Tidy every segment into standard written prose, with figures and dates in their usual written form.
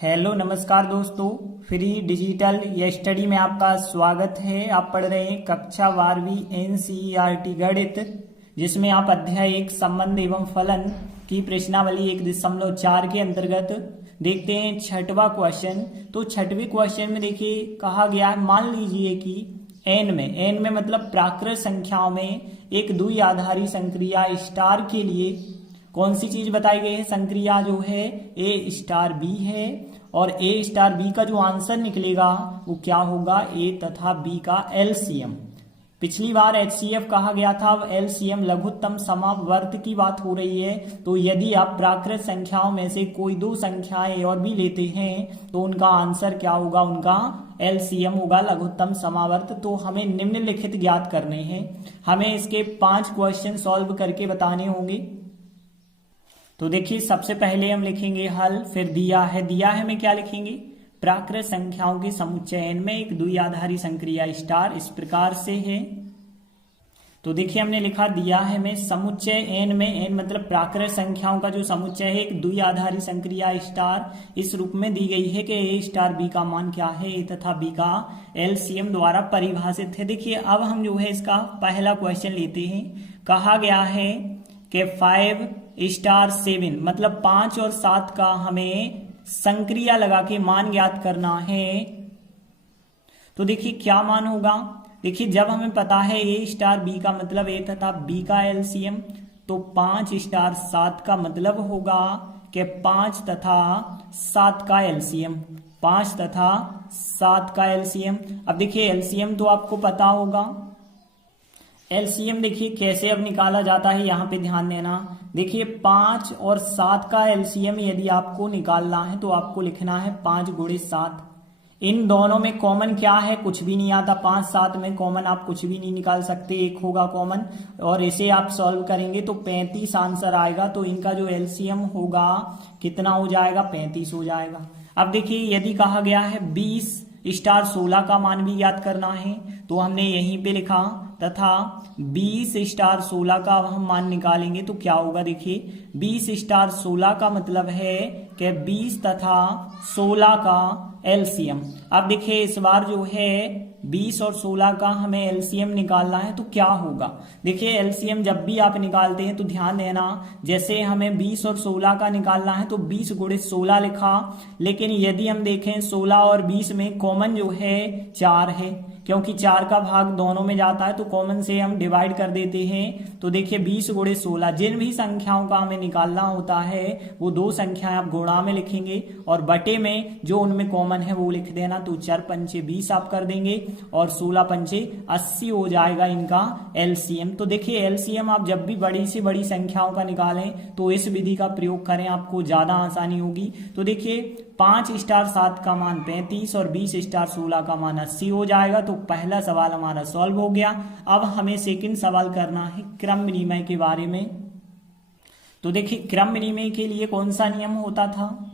Hello नमस्कार दोस्तों। Free digital या स्टडी में आपका स्वागत है। आप पढ़ रहे हैं कक्षा 12वीं एनसीईआरटी गणित, जिसमें आप अध्याय 1 संबंध एवं फलन की प्रश्नावली 1.4 के अंतर्गत देखते हैं छठवां क्वेश्चन। तो छठवें क्वेश्चन में देखिए कहा गया है, मान लीजिए कि एन में मतलब प्राकृत संख्याओं में एक द्विआधारी संक्रिया स्टार के लिए कौन सी चीज बताई गई है? संक्रिया जो है ए स्टार बी है, और ए स्टार बी का जो आंसर निकलेगा वो क्या होगा? ए तथा बी का एलसीएम। पिछली बार एचसीएफ कहा गया था, अब एलसीएम लघुत्तम समावर्त की बात हो रही है। तो यदि आप प्राकृत संख्याओं में से कोई दो संख्याएं और भी लेते हैं तो उनका आंसर क्या होगा? उनका एलसीएम होगा लघुत्तम समावर्त। तो हमें निम्नलिखित ज्ञात करने हैं। हमें इसके 5 क्वेश्चन सॉल्व करके बताने होंगे। तो देखिए सबसे पहले हम लिखेंगे हल, फिर दिया है में क्या लिखेंगे? प्राकृत संख्याओं के समुच्चय एन में एक द्विआधारी संक्रिया स्टार इस प्रकार से है। तो देखिए हमने लिखा दिया है में समुच्चय एन में, एन मतलब प्राकृत संख्याओं का जो समुच्चय है एक द्विआधारी संक्रिया स्टार इस रूप में दी गई है कि ए स्टार बी का मान क्या है? ए तथा बी का एलसीएम द्वारा परिभाषित है। देखिए अब हम जो है इसका पहला क्वेश्चन लेते हैं। कहा गया है कि 5 स्टार 7 मतलब 5 और 7 का हमें संक्रिया लगा के मान ज्ञात करना है। तो देखिए क्या मान होगा? देखिए जब हमें पता है ए स्टार बी का मतलब ए तथा बी का एलसीएम, तो 5 स्टार 7 का मतलब होगा कि 5 तथा 7 का एलसीएम, 5 तथा 7 का एलसीएम। अब देखिए एलसीएम तो आपको पता होगा। एलसीएम देखिए कैसे अब निकाला जाता है, यहाँ पे ध्यान देना। देखिए 5 और 7 का एलसीएम यदि आपको निकालना है तो आपको लिखना है 5 गुणे 7। इन दोनों में कॉमन क्या है? कुछ भी नहीं आता। 5 7 में कॉमन आप कुछ भी नहीं निकाल सकते, एक होगा कॉमन, और इसे आप सॉल्व करेंगे तो 35 आंसर आएगा। तो इनका जो एलसीएम होगा कितना हो जाएगा? 35 हो जाएगा। अब देखिए यदि कहा गया है 20 स्टार 16 का मान भी याद करना है, तो हमने यहीं पे लिखा तथा 20 स्टार 16 का हम मान निकालेंगे तो क्या होगा? देखिए 20 स्टार 16 का मतलब है कि 20 तथा 16 का एलसीएम। अब देखिए इस बार जो है 20 और 16 का हमें एलसीएम निकालना है तो क्या होगा? देखिए एलसीएम जब भी आप निकालते हैं तो ध्यान देना, जैसे हमें 20 और 16 का निकालना है तो 20 गुणे 16 लिखा, लेकिन यदि हम देखें 16 और 20 में कॉमन जो है 4 है, क्योंकि 4 का भाग दोनों में जाता है तो कॉमन से हम डिवाइड कर देते हैं। तो देखिए 20 गुणे 16, जिन भी संख्याओं का हमें निकालना होता है वो दो संख्याएं आप गुणा में लिखेंगे और बटे में जो उनमें कॉमन है वो लिख देना। तो 4 पंचे 20 आप कर देंगे और 16 पंचे 80 हो जाएगा इनका एलसीएम। तो देखिए एलसीएम आप जब भी बड़ी से बड़ी संख्याओं का निकालें तो इस विधि का प्रयोग करें, आपको ज्यादा आसानी होगी। तो देखिए 5 स्टार 7 का मान 35 और 20 स्टार 16 का मान 80 हो जाएगा। तो पहला सवाल हमारा सॉल्व हो गया। अब हमें सेकंड सवाल करना है क्रम विनिमय के बारे में। तो देखिए क्रम विनिमय के लिए कौन सा नियम होता था?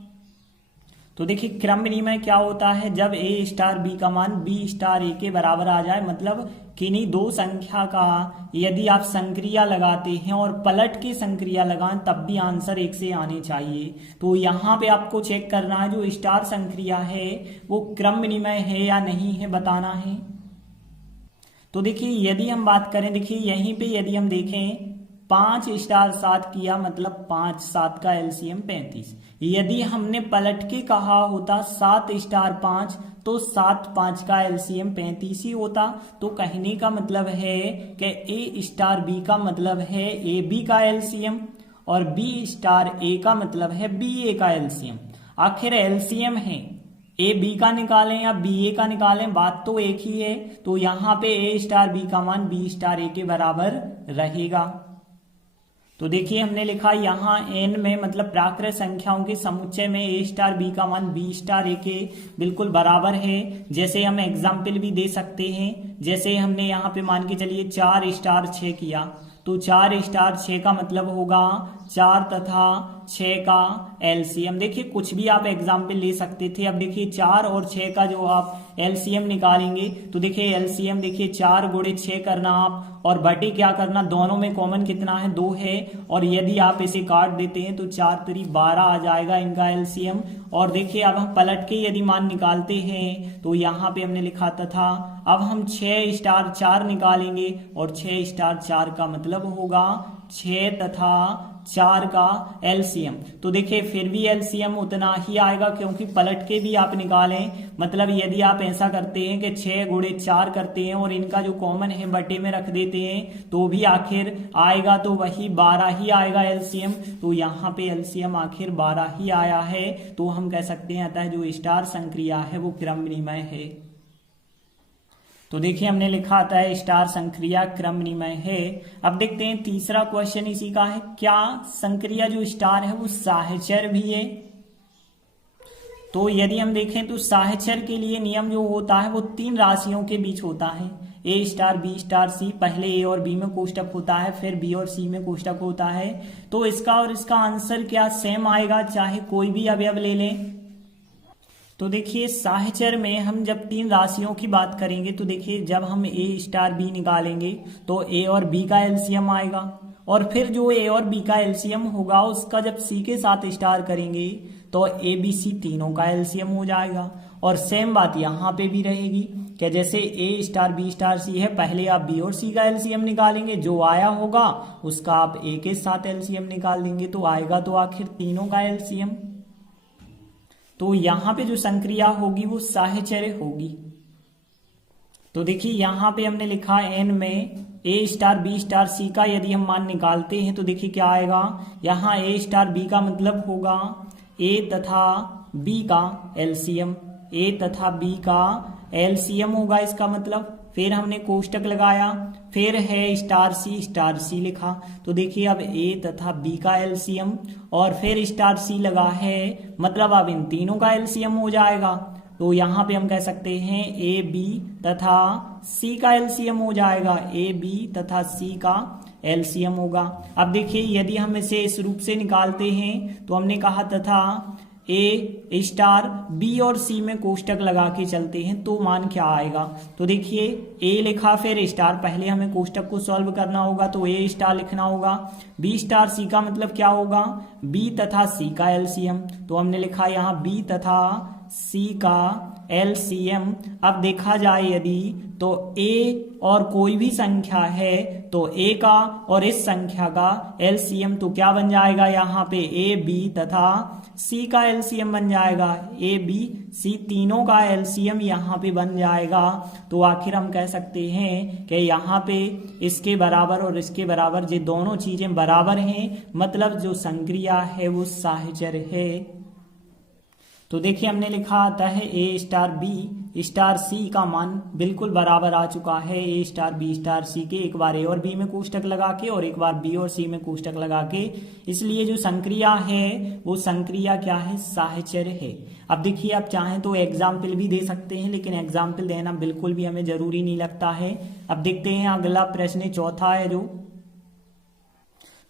तो देखिए क्रम विनिमय क्या होता है? जब ए स्टार बी का मान बी स्टार ए के बराबर आ जाए, मतलब किन्हीं दो संख्या का यदि आप संक्रिया लगाते हैं और पलट के संक्रिया लगाएं तब भी आंसर एक से आने चाहिए। तो यहाँ पे आपको चेक करना है जो स्टार संक्रिया है वो क्रम विनिमय है या नहीं है, बताना है। तो देखिए यदि हम बात करें, देखिए यहीं पे यदि हम देखें 5 स्टार 7 किया मतलब 5 7 का एलसीएम 35। यदि हमने पलट के कहा होता 7 स्टार 5 तो 7 5 का एलसीएम 35 ही होता। तो कहने का मतलब है कि ए स्टार बी का मतलब है ए बी का एलसीएम और बी स्टार ए का मतलब है बी ए का एलसीएम। आखिर एलसीएम है ए बी का निकालें या बी ए का निकालें, बात तो एक ही है। तो यहाँ पे ए स्टार बी का मान बी स्टार ए के बराबर रहेगा। तो देखिए हमने लिखा यहाँ एन में मतलब प्राकृत संख्याओं के समुच्चय में ए स्टार बी का मान बी स्टार ए के बिल्कुल बराबर है। जैसे हम एग्जाम्पल भी दे सकते हैं, जैसे हमने यहाँ पे मान के चलिए 4 स्टार 6 किया तो 4 स्टार 6 का मतलब होगा 4 तथा 6 का एलसीएम। देखिए कुछ भी आप एग्जाम्पल ले सकते थे। अब देखिए 4 और 6 का जो आप एलसीएम निकालेंगे तो देखिए एलसीएम देखिए 4 गुणे 6 करना आप, और बटे क्या करना, दोनों में कॉमन कितना है, 2 है, और यदि आप इसे काट देते हैं तो 4 3 12 आ जाएगा इनका एलसीएम। और देखिए अब हम पलट के यदि मान निकालते हैं तो यहाँ पे हमने लिखा था अब हम 6 स्टार 4 निकालेंगे, और 6 स्टार 4 का मतलब होगा 6 तथा 4 का एलसीएम। तो देखिए फिर भी एलसीएम उतना ही आएगा, क्योंकि पलट के भी आप निकालें, मतलब यदि आप ऐसा करते हैं कि 6 गुणे 4 करते हैं और इनका जो कॉमन है बटे में रख देते हैं तो भी आखिर आएगा तो वही 12 ही आएगा एलसीएम। तो यहाँ पे एलसीएम आखिर 12 ही आया है। तो हम कह सकते हैं अतः जो स्टार संक्रिया है वो क्रम विनिमय है। तो देखिए हमने लिखा आता है स्टार संक्रिया क्रम विनिमय है। अब देखते हैं तीसरा क्वेश्चन इसी का है, क्या संक्रिया जो स्टार है वो साहचर भी है। तो यदि हम देखें तो साहचर के लिए नियम जो होता है वो 3 राशियों के बीच होता है, ए स्टार बी स्टार सी। पहले ए और बी में कोष्टक होता है, फिर बी और सी में कोष्टक होता है। तो इसका और इसका आंसर क्या सेम आएगा, चाहे कोई भी अवयव ले लें। तो देखिए साहचर में हम जब 3 राशियों की बात करेंगे तो देखिए जब हम ए स्टार बी निकालेंगे तो ए और बी का एलसीएम आएगा, और फिर जो ए और बी का एलसीएम होगा उसका जब सी के साथ स्टार करेंगे तो ए बी सी तीनों का एलसीएम हो जाएगा। और सेम बात यहाँ पे भी रहेगी कि जैसे ए स्टार बी स्टार सी है, पहले आप बी और सी का एलसीएम निकालेंगे, जो आया होगा उसका आप ए के साथ एलसीएम निकाल देंगे तो आएगा तो आखिर तीनों का एलसीएम। तो यहाँ पे जो संक्रिया होगी वो साहचर्य होगी। तो देखिए यहाँ पे हमने लिखा एन में ए स्टार बी स्टार सी का यदि हम मान निकालते हैं तो देखिए क्या आएगा, यहाँ ए स्टार बी का मतलब होगा ए तथा बी का एलसीएम, ए तथा बी का एलसीएम होगा इसका मतलब। फिर हमने कोष्टक लगाया, फिर है स्टार सी लिखा, तो देखिए अब ए तथा बी का एलसीएम और फिर स्टार सी लगा है, मतलब अब इन तीनों का एलसीएम हो जाएगा। तो यहाँ पे हम कह सकते हैं ए बी तथा सी का एलसीएम हो जाएगा, ए बी तथा सी का एलसीएम होगा। अब देखिए यदि हम इसे इस रूप से निकालते हैं तो हमने कहा तथा ए स्टार बी और सी में कोष्टक लगा के चलते हैं तो मान क्या आएगा। तो देखिए ए लिखा फिर स्टार, पहले हमें कोष्टक को सॉल्व करना होगा तो ए स्टार लिखना होगा, बी स्टार सी का मतलब क्या होगा, बी तथा सी का एलसीएम। तो हमने लिखा यहाँ बी तथा सी का एलसीएम। अब देखा जाए यदि तो ए और कोई भी संख्या है तो ए का और इस संख्या का एलसीएम तो क्या बन जाएगा, यहाँ पे ए बी तथा सी का एलसीएम बन जाएगा, ए बी सी तीनों का एलसीएम यहाँ पे बन जाएगा। तो आखिर हम कह सकते हैं कि यहाँ पे इसके बराबर और इसके बराबर ये दोनों चीजें बराबर हैं, मतलब जो संक्रिया है वो साहचर्य है। तो देखिए हमने लिखा आता है ए स्टार बी स्टार सी का मान बिल्कुल बराबर आ चुका है ए स्टार बी स्टार सी के, एक बार ए और बी में कोष्टक लगा के और एक बार बी और सी में कोष्टक लगा के, इसलिए जो संक्रिया है वो संक्रिया क्या है, साहचर्य है। अब देखिए आप चाहें तो एग्जाम्पल भी दे सकते हैं, लेकिन एग्जाम्पल देना बिल्कुल भी हमें जरूरी नहीं लगता है। अब देखते हैं अगला प्रश्न चौथा है जो,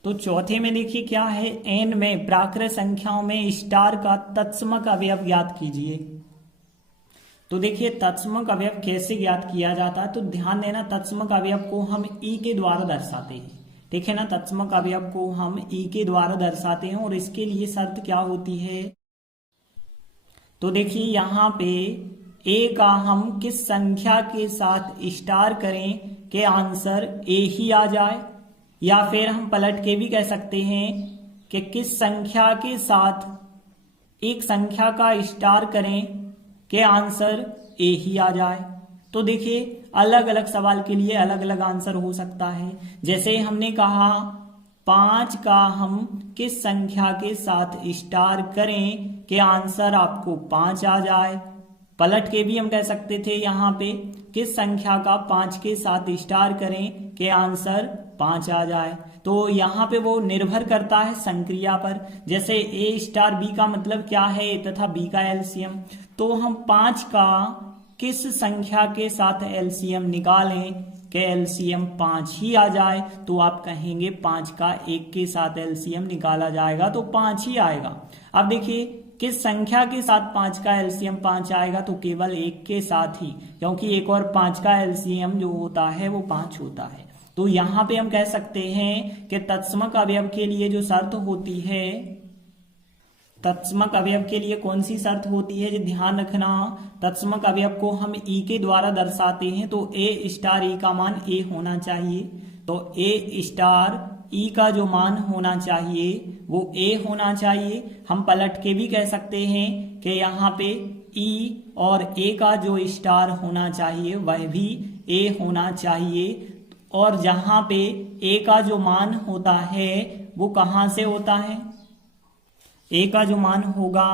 तो चौथे में देखिए क्या है, एन में प्राकृत संख्याओं में स्टार का तत्समक अवयव ज्ञात कीजिए। तो देखिए तत्समक अवयव कैसे ज्ञात किया जाता है, तो ध्यान देना तत्समक अवयव को हम ई के द्वारा दर्शाते हैं, ठीक है ना। तत्समक अवयव को हम ई के द्वारा दर्शाते हैं और इसके लिए शर्त क्या होती है, तो देखिए यहाँ पे ए का हम किस संख्या के साथ स्टार करें कि आंसर ए ही आ जाए, या फिर हम पलट के भी कह सकते हैं कि किस संख्या के साथ एक संख्या का स्टार करें कि आंसर ए ही आ जाए। तो देखिए अलग अलग सवाल के लिए अलग अलग आंसर हो सकता है। जैसे हमने कहा 5 का हम किस संख्या के साथ स्टार करें कि आंसर आपको 5 आ जाए। पलट के भी हम कह सकते थे यहाँ पे किस संख्या का 5 के साथ स्टार करें कि आंसर 5 आ जाए। तो यहाँ पे वो निर्भर करता है संक्रिया पर। जैसे ए स्टार बी का मतलब क्या है, ए तथा बी का एलसीएम, तो हम 5 का किस संख्या के साथ एलसीएम निकालें कि एलसीएम 5 ही आ जाए तो आप कहेंगे 5 का 1 के साथ एलसीएम निकाला जाएगा तो 5 ही आएगा। अब देखिए किस संख्या के साथ 5 का एलसीएम 5 आएगा, तो केवल 1 के साथ ही, क्योंकि 1 और 5 का एलसीएम जो होता है वो 5 होता है। तो यहाँ पे हम कह सकते हैं कि तत्समक अवयव के लिए जो शर्त होती है, तत्समक अवयव के लिए कौन सी शर्त होती है, जो ध्यान रखना, तत्समक अवयव को हम ई के द्वारा दर्शाते हैं तो ए स्टार ई का मान ए होना चाहिए। तो ए स्टार ई का जो मान होना चाहिए वो ए होना चाहिए। हम पलट के भी कह सकते हैं कि यहाँ पे ई और ए का जो स्टार होना चाहिए वह भी ए होना चाहिए। और जहां पे ए का जो मान होता है वो कहां से होता है, ए का जो मान होगा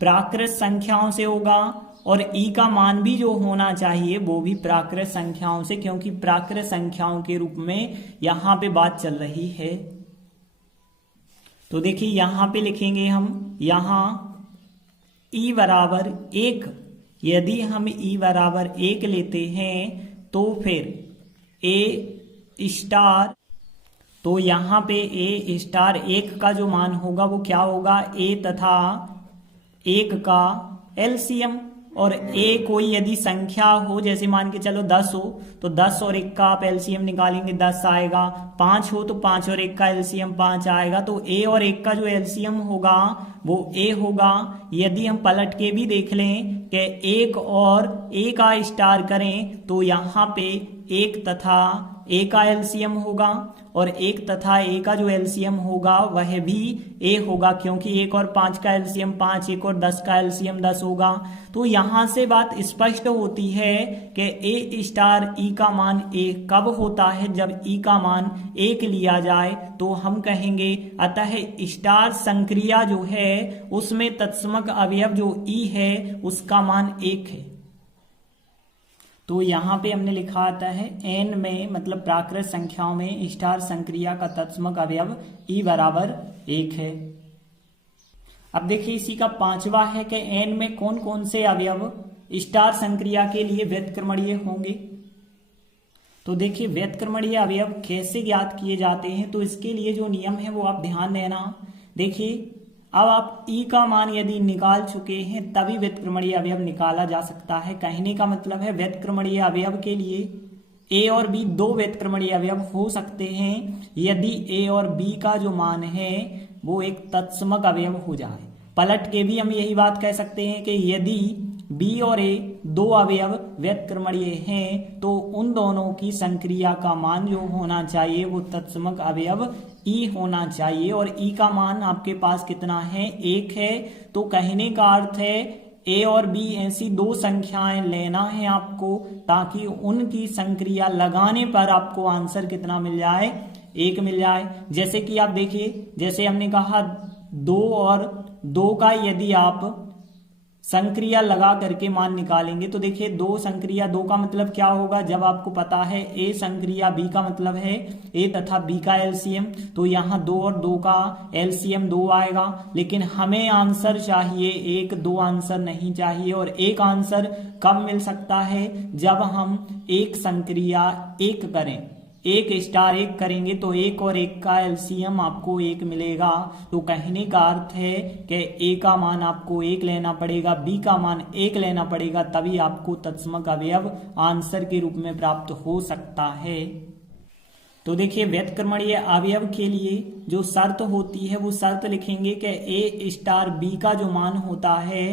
प्राकृत संख्याओं से होगा, और ई का मान भी जो होना चाहिए वो भी प्राकृत संख्याओं से, क्योंकि प्राकृत संख्याओं के रूप में यहां पे बात चल रही है। तो देखिए यहां पे लिखेंगे हम, यहां ई बराबर 1, यदि हम ई बराबर 1 लेते हैं तो फिर ए स्टार, तो यहां पे ए स्टार 1 का जो मान होगा वो क्या होगा, ए तथा 1 का एलसीएम। और ए कोई यदि संख्या हो, जैसे मान के चलो 10 हो तो 10 और 1 का आप एलसीएम निकालेंगे 10 आएगा। 5 हो तो 5 और 1 का एलसीएम 5 आएगा। तो ए और 1 का जो एलसीएम होगा वो ए होगा। यदि हम पलट के भी देख लें कि 1 और ए का स्टार करें तो यहाँ पे 1 तथा ए का एलसीएम होगा, और 1 तथा ए का जो एलसीएम होगा वह भी ए होगा, क्योंकि 1 और 5 का एलसीएम 5, 1 और 10 का एलसीएम 10 होगा। तो यहां से बात स्पष्ट होती है कि ए स्टार ई का मान ए कब होता है, जब ई का मान 1 लिया जाए। तो हम कहेंगे अतः स्टार संक्रिया जो है उसमें तत्समक अवयव जो ई है उसका मान 1 है। तो यहाँ पे हमने लिखा आता है एन में, मतलब प्राकृत संख्याओं में स्टार संक्रिया का तत्समक अवयव ई बराबर 1 है। अब देखिए इसी का 5वां है कि एन में कौन कौन से अवयव स्टार संक्रिया के लिए व्युत्क्रमणीय होंगे। तो देखिए व्युत्क्रमणीय अवयव कैसे ज्ञात किए जाते हैं, तो इसके लिए जो नियम है वो आप ध्यान देना। देखिए अब आप ई का मान यदि निकाल चुके हैं तभी व्युत्क्रमणीय अवयव निकाला जा सकता है। कहने का मतलब है व्युत्क्रमणीय अवयव के लिए ए और बी 2 व्युत्क्रमणीय अवयव हो सकते हैं यदि ए और बी का जो मान है वो एक तत्समक अवयव हो जाए। पलट के भी हम यही बात कह सकते हैं कि यदि बी और ए 2 अवयव व्युत्क्रमणीय हैं तो उन दोनों की संक्रिया का मान जो होना चाहिए वो तत्समक अवयव ई होना चाहिए। और ई का मान आपके पास कितना है, 1 है। तो कहने का अर्थ है ए और बी ऐसी 2 संख्याएं लेना है आपको, ताकि उनकी संक्रिया लगाने पर आपको आंसर कितना मिल जाए, 1 मिल जाए। जैसे कि आप देखिए, जैसे हमने कहा 2 और 2 का यदि आप संक्रिया लगा करके मान निकालेंगे तो देखिए 2 संक्रिया 2 का मतलब क्या होगा, जब आपको पता है ए संक्रिया बी का मतलब है ए तथा बी का एलसीएम, तो यहाँ 2 और 2 का एलसीएम 2 आएगा। लेकिन हमें आंसर चाहिए 1, 2 आंसर नहीं चाहिए। और एक आंसर कब मिल सकता है, जब हम एक संक्रिया 1 करें, 1 स्टार 1 करेंगे तो 1 और 1 का एलसीएम आपको 1 मिलेगा। तो कहने का अर्थ है कि ए का मान आपको 1 लेना पड़ेगा, बी का मान 1 लेना पड़ेगा, तभी आपको तत्समक अवयव आंसर के रूप में प्राप्त हो सकता है। तो देखिए व्युत्क्रमणीय अवयव के लिए जो शर्त होती है वो शर्त लिखेंगे कि ए स्टार बी का जो मान होता है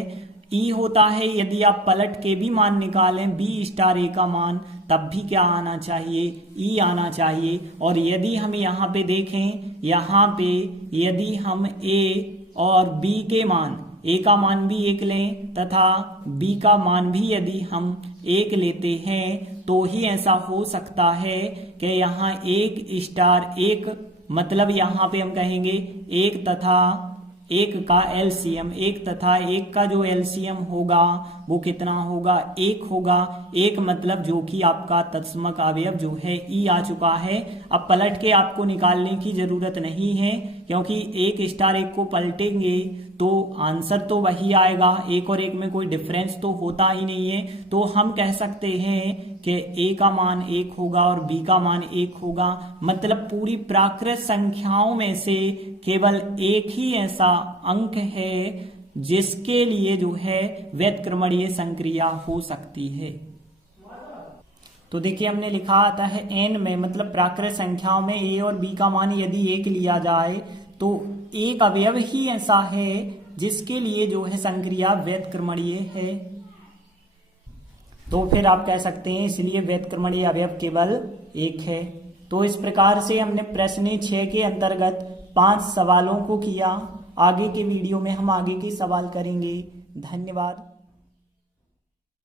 ई होता है। यदि आप पलट के भी मान निकालें बी स्टार ए का मान, तब भी क्या आना चाहिए, ई आना चाहिए। और यदि हम यहाँ पे देखें, यहाँ पे यदि हम ए और बी के मान, ए का मान भी 1 लें तथा बी का मान भी यदि हम 1 लेते हैं तो ही ऐसा हो सकता है कि यहाँ 1 स्टार 1, मतलब यहाँ पे हम कहेंगे 1 तथा 1 का एलसीएम, 1 तथा 1 का जो एलसीएम होगा वो कितना होगा, 1 होगा। 1 मतलब जो कि आपका तत्समक अवयव जो है ई आ चुका है। अब पलट के आपको निकालने की जरूरत नहीं है, क्योंकि एक स्टार एक को पलटेंगे तो आंसर तो वही आएगा, एक और एक में कोई डिफरेंस तो होता ही नहीं है। तो हम कह सकते हैं कि ए का मान 1 होगा और बी का मान 1 होगा। मतलब पूरी प्राकृत संख्याओं में से केवल एक ही ऐसा अंक है जिसके लिए जो है व्युत्क्रमणीय संक्रिया हो सकती है। तो देखिए हमने लिखा आता है n में, मतलब प्राकृत संख्याओं में a और b का मान यदि 1 लिया जाए तो एक अवयव ही ऐसा है जिसके लिए जो है संक्रिया व्युत्क्रमणीय है। तो फिर आप कह सकते हैं इसलिए व्युत्क्रमणीय अवयव केवल 1 है। तो इस प्रकार से हमने प्रश्न 6 के अंतर्गत 5 सवालों को किया। आगे के वीडियो में हम आगे के सवाल करेंगे। धन्यवाद।